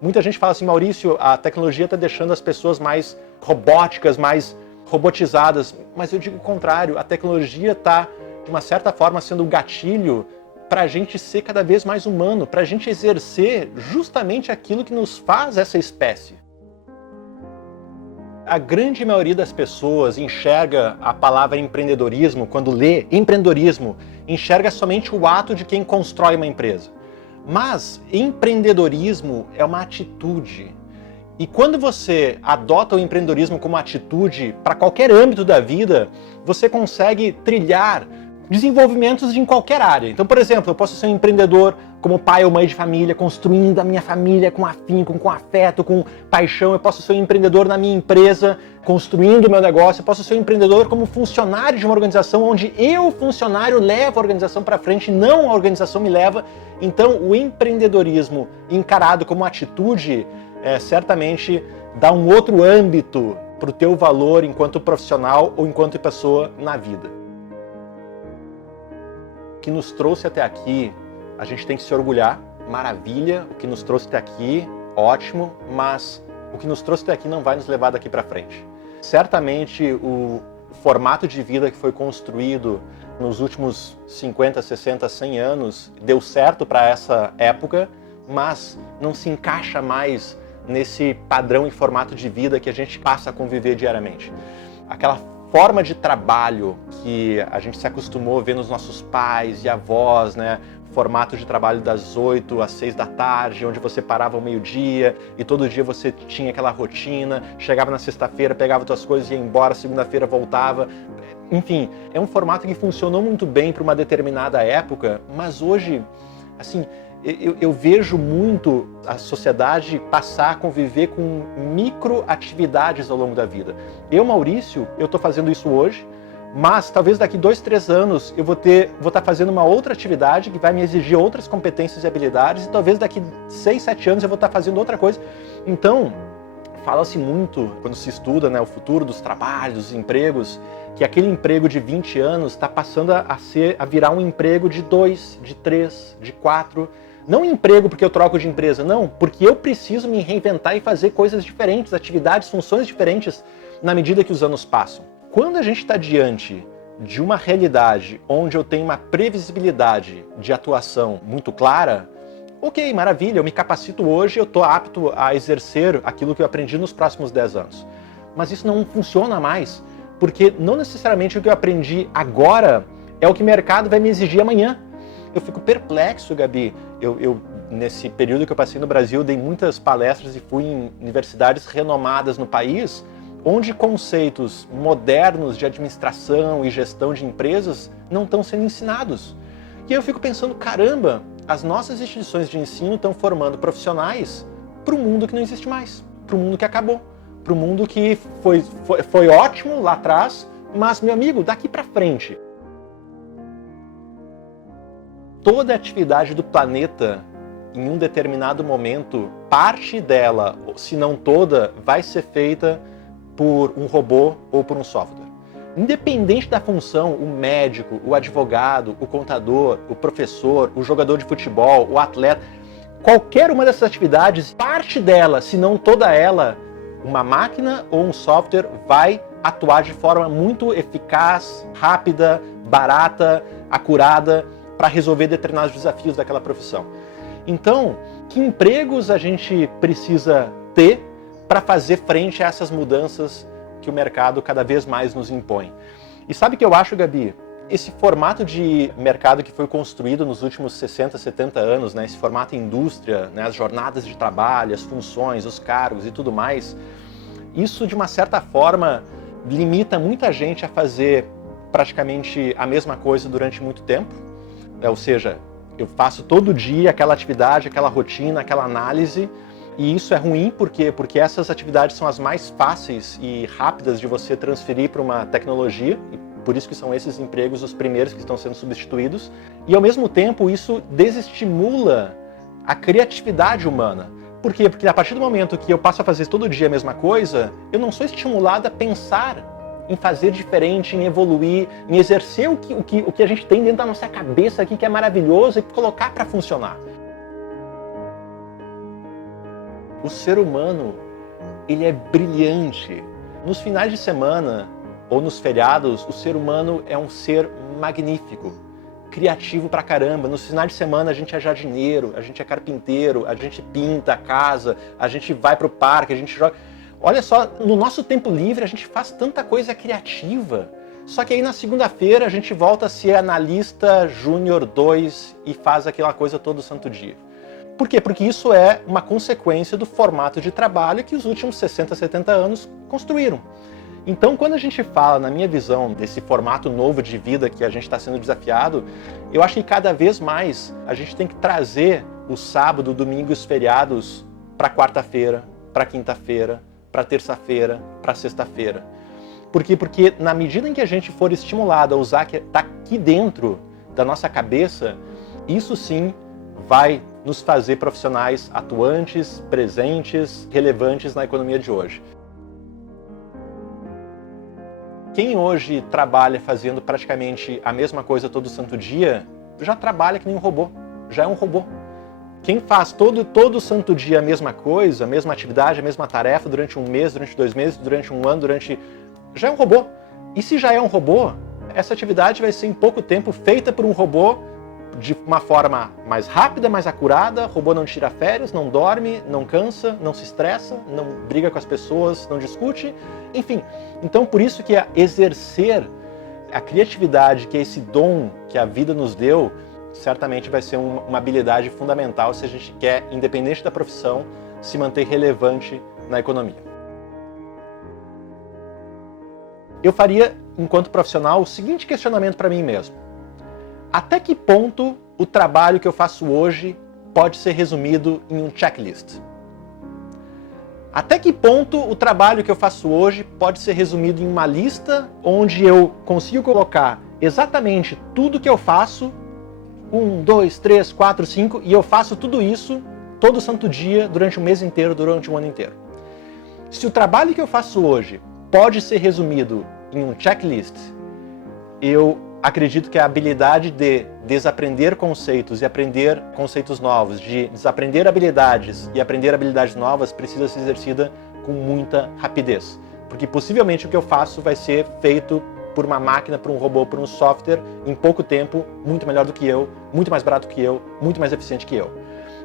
Muita gente fala assim, Maurício, a tecnologia está deixando as pessoas mais robóticas, mais robotizadas, mas eu digo o contrário, a tecnologia está, de uma certa forma, sendo um gatilho para a gente ser cada vez mais humano, para a gente exercer justamente aquilo que nos faz essa espécie. A grande maioria das pessoas enxerga a palavra empreendedorismo, quando lê empreendedorismo, enxerga somente o ato de quem constrói uma empresa. Mas empreendedorismo é uma atitude. E quando você adota o empreendedorismo como atitude para qualquer âmbito da vida, você consegue trilhar desenvolvimentos em qualquer área. Então, por exemplo, eu posso ser um empreendedor como pai ou mãe de família, construindo a minha família com afinco, com afeto, com paixão. Eu posso ser um empreendedor na minha empresa, construindo o meu negócio. Eu posso ser um empreendedor como funcionário de uma organização onde eu, funcionário, levo a organização para frente, não a organização me leva. Então, o empreendedorismo encarado como atitude, certamente dá um outro âmbito para o teu valor enquanto profissional ou enquanto pessoa na vida. O que nos trouxe até aqui, a gente tem que se orgulhar, maravilha, o que nos trouxe até aqui, ótimo, mas o que nos trouxe até aqui não vai nos levar daqui para frente. Certamente o formato de vida que foi construído nos últimos 50, 60, 100 anos deu certo para essa época, mas não se encaixa mais nesse padrão e formato de vida que a gente passa a conviver diariamente. Aquela forma de trabalho que a gente se acostumou a ver nos nossos pais e avós, né? Formato de trabalho das 8 às 6 da tarde, onde você parava ao meio-dia e todo dia você tinha aquela rotina, chegava na sexta-feira, pegava suas coisas e ia embora, segunda-feira voltava. Enfim, é um formato que funcionou muito bem para uma determinada época, mas hoje, assim, eu vejo muito a sociedade passar a conviver com microatividades ao longo da vida. Eu, Maurício, eu estou fazendo isso hoje, mas talvez daqui 2, 3 anos eu vou estar fazendo uma outra atividade que vai me exigir outras competências e habilidades, e talvez daqui 6, 7 anos eu vou estar fazendo outra coisa. Então, fala-se muito, quando se estuda, né, o futuro dos trabalhos, dos empregos, que aquele emprego de 20 anos está passando a virar um emprego de 2, de 3, de 4. Não emprego porque eu troco de empresa, não, porque eu preciso me reinventar e fazer coisas diferentes, atividades, funções diferentes na medida que os anos passam. Quando a gente está diante de uma realidade onde eu tenho uma previsibilidade de atuação muito clara, ok, maravilha, eu me capacito hoje, eu estou apto a exercer aquilo que eu aprendi nos próximos 10 anos. Mas isso não funciona mais, porque não necessariamente o que eu aprendi agora é o que o mercado vai me exigir amanhã. Eu fico perplexo, Gabi. Nesse período que eu passei no Brasil, dei muitas palestras e fui em universidades renomadas no país, onde conceitos modernos de administração e gestão de empresas não estão sendo ensinados. E aí eu fico pensando, caramba, as nossas instituições de ensino estão formando profissionais para um mundo que não existe mais, para um mundo que acabou, para um mundo que foi ótimo lá atrás, mas, meu amigo, daqui para frente, toda atividade do planeta, em um determinado momento, parte dela, se não toda, vai ser feita por um robô ou por um software. Independente da função, o médico, o advogado, o contador, o professor, o jogador de futebol, o atleta, qualquer uma dessas atividades, parte dela, se não toda ela, uma máquina ou um software vai atuar de forma muito eficaz, rápida, barata, acurada, para resolver determinados desafios daquela profissão. Então, que empregos a gente precisa ter para fazer frente a essas mudanças que o mercado cada vez mais nos impõe? E sabe o que eu acho, Gabi? Esse formato de mercado que foi construído nos últimos 60, 70 anos, né? Esse formato indústria, né? As jornadas de trabalho, as funções, os cargos e tudo mais, isso de uma certa forma limita muita gente a fazer praticamente a mesma coisa durante muito tempo. Ou seja, eu faço todo dia aquela atividade, aquela rotina, aquela análise, e isso é ruim porque essas atividades são as mais fáceis e rápidas de você transferir para uma tecnologia, e por isso que são esses empregos os primeiros que estão sendo substituídos, e ao mesmo tempo isso desestimula a criatividade humana. Por quê? Porque a partir do momento que eu passo a fazer todo dia a mesma coisa, eu não sou estimulado a pensar em fazer diferente, em evoluir, em exercer o que a gente tem dentro da nossa cabeça aqui, que é maravilhoso, e colocar para funcionar. o ser humano, ele é brilhante. Nos finais de semana ou nos feriados, o ser humano é um ser magnífico, criativo pra caramba. Nos finais de semana a gente é jardineiro, a gente é carpinteiro, a gente pinta a casa, a gente vai pro parque, a gente joga... Olha só, no nosso tempo livre a gente faz tanta coisa criativa. Só que aí na segunda-feira a gente volta a ser analista júnior 2 e faz aquela coisa todo santo dia. Por quê? Porque isso é uma consequência do formato de trabalho que os últimos 60, 70 anos construíram. Então, quando a gente fala, na minha visão, desse formato novo de vida que a gente está sendo desafiado, eu acho que cada vez mais a gente tem que trazer o sábado, o domingo e os feriados para quarta-feira, para quinta-feira, para terça-feira, para sexta-feira. Por quê? Porque na medida em que a gente for estimulado a usar que está aqui dentro da nossa cabeça, isso sim vai nos fazer profissionais atuantes, presentes, relevantes na economia de hoje. Quem hoje trabalha fazendo praticamente a mesma coisa todo santo dia, já trabalha que nem um robô, já é um robô. Quem faz todo santo dia a mesma coisa, a mesma atividade, a mesma tarefa durante um mês, durante 2 meses, durante um ano, já é um robô. E se já é um robô, essa atividade vai ser em pouco tempo feita por um robô de uma forma mais rápida, mais acurada. O robô não tira férias, não dorme, não cansa, não se estressa, não briga com as pessoas, não discute. Enfim, então por isso que exercer a criatividade, que é esse dom que a vida nos deu, certamente vai ser uma habilidade fundamental se a gente quer, independente da profissão, se manter relevante na economia. Eu faria, enquanto profissional, o seguinte questionamento para mim mesmo. Até que ponto o trabalho que eu faço hoje pode ser resumido em um checklist? Até que ponto o trabalho que eu faço hoje pode ser resumido em uma lista onde eu consigo colocar exatamente tudo que eu faço, 1, 2, 3, 4, 5, e eu faço tudo isso todo santo dia, durante um mês inteiro, durante um ano inteiro. Se o trabalho que eu faço hoje pode ser resumido em um checklist, eu acredito que a habilidade de desaprender conceitos e aprender conceitos novos, de desaprender habilidades e aprender habilidades novas, precisa ser exercida com muita rapidez. Porque possivelmente o que eu faço vai ser feito por uma máquina, por um robô, por um software, em pouco tempo, muito melhor do que eu, muito mais barato que eu, muito mais eficiente que eu.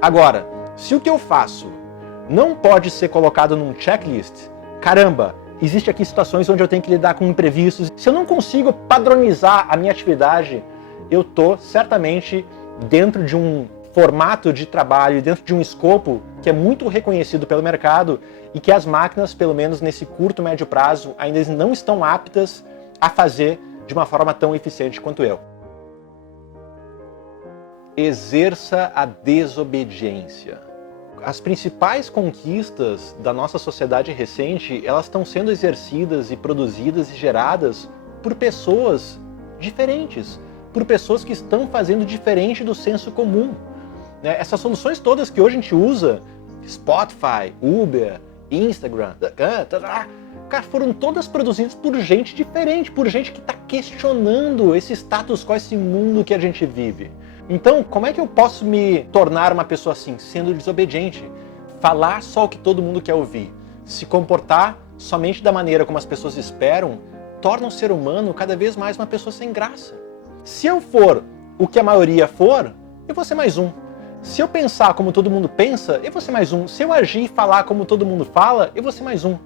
Agora, se o que eu faço não pode ser colocado num checklist, caramba, existe aqui situações onde eu tenho que lidar com imprevistos. Se eu não consigo padronizar a minha atividade, eu estou certamente dentro de um formato de trabalho, dentro de um escopo que é muito reconhecido pelo mercado e que as máquinas, pelo menos nesse curto, médio prazo, ainda não estão aptas a fazer de uma forma tão eficiente quanto eu. Exerça a desobediência. As principais conquistas da nossa sociedade recente, elas estão sendo exercidas e produzidas e geradas por pessoas diferentes, por pessoas que estão fazendo diferente do senso comum. Essas soluções todas que hoje a gente usa, Spotify, Uber, Instagram, cara, foram todas produzidas por gente diferente, por gente que está questionando esse status quo, esse mundo que a gente vive. Então, como é que eu posso me tornar uma pessoa assim? Sendo desobediente. Falar só o que todo mundo quer ouvir. Se comportar somente da maneira como as pessoas esperam, torna o ser humano cada vez mais uma pessoa sem graça. Se eu for o que a maioria for, eu vou ser mais um. Se eu pensar como todo mundo pensa, eu vou ser mais um. Se eu agir e falar como todo mundo fala, eu vou ser mais um.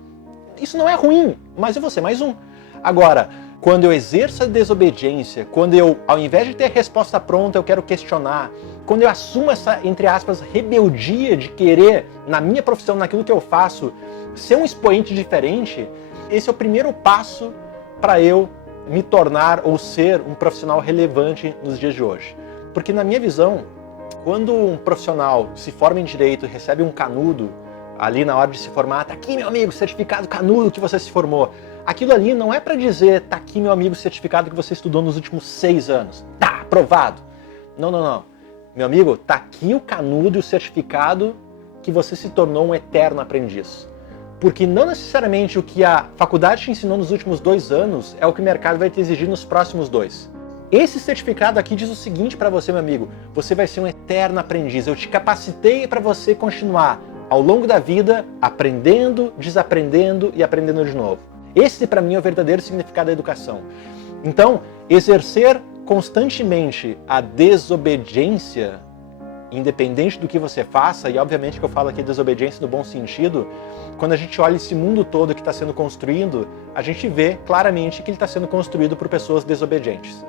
Isso não é ruim, mas eu vou ser mais um. Agora, quando eu exerço a desobediência, quando eu, ao invés de ter a resposta pronta, eu quero questionar, quando eu assumo essa, entre aspas, rebeldia de querer, na minha profissão, naquilo que eu faço, ser um expoente diferente, esse é o primeiro passo para eu me tornar ou ser um profissional relevante nos dias de hoje. Porque na minha visão, quando um profissional se forma em direito e recebe um canudo, ali na hora de se formar, tá aqui meu amigo, certificado canudo que você se formou. Aquilo ali não é para dizer, tá aqui meu amigo, certificado que você estudou nos últimos 6 anos. Tá, aprovado. Não, não, não. Meu amigo, tá aqui o canudo e o certificado que você se tornou um eterno aprendiz. Porque não necessariamente o que a faculdade te ensinou nos últimos 2 anos é o que o mercado vai te exigir nos próximos 2. Esse certificado aqui diz o seguinte para você, meu amigo, você vai ser um eterno aprendiz. Eu te capacitei para você continuar ao longo da vida, aprendendo, desaprendendo e aprendendo de novo. Esse, para mim, é o verdadeiro significado da educação. Então, exercer constantemente a desobediência, independente do que você faça, e obviamente que eu falo aqui desobediência no bom sentido, quando a gente olha esse mundo todo que está sendo construído, a gente vê claramente que ele está sendo construído por pessoas desobedientes.